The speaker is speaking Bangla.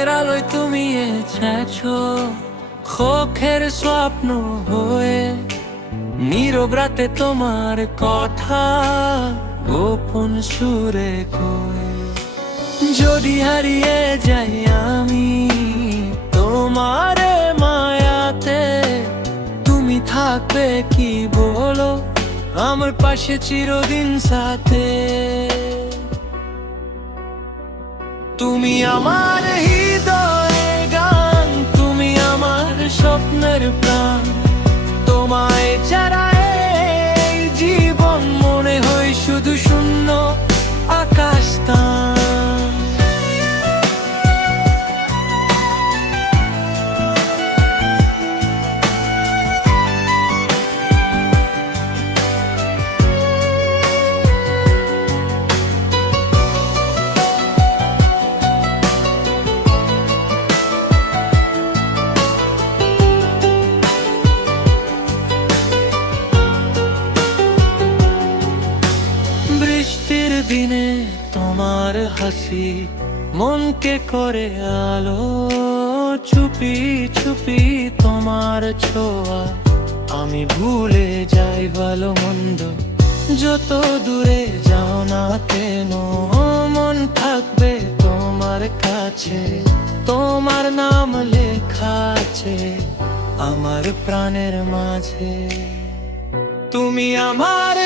রাতের আলোয় তুমি এসেছো, চোখের স্বপ্ন হয়ে। নীরব রাতে তোমার কথা গোপন সুরে কয়ে। যদি হারিয়ে যাই আমি তোমার মায়াতে, তুমি থাকবে কি বলো আমার পাশে চিরদিন সাথে। তুমি আমার হৃদয়ে গান, তুমি আমার স্বপ্নের প্রাণ। তোমায় ছাড়া এই জীবন মনে হয় শুধু শূন্য আকাশটান। বৃষ্টির দিনে তোমার হাসি মনকে করে আলো। চুপি চুপি তোমার ছোঁয়া আমি ভুলে যাই ভালো মন্দ। যত দূরে যাও না কেন মন থাকবে তোমার কাছে। তোমার নাম লেখা আছে আমার প্রাণের মাঝে। তুমি আমার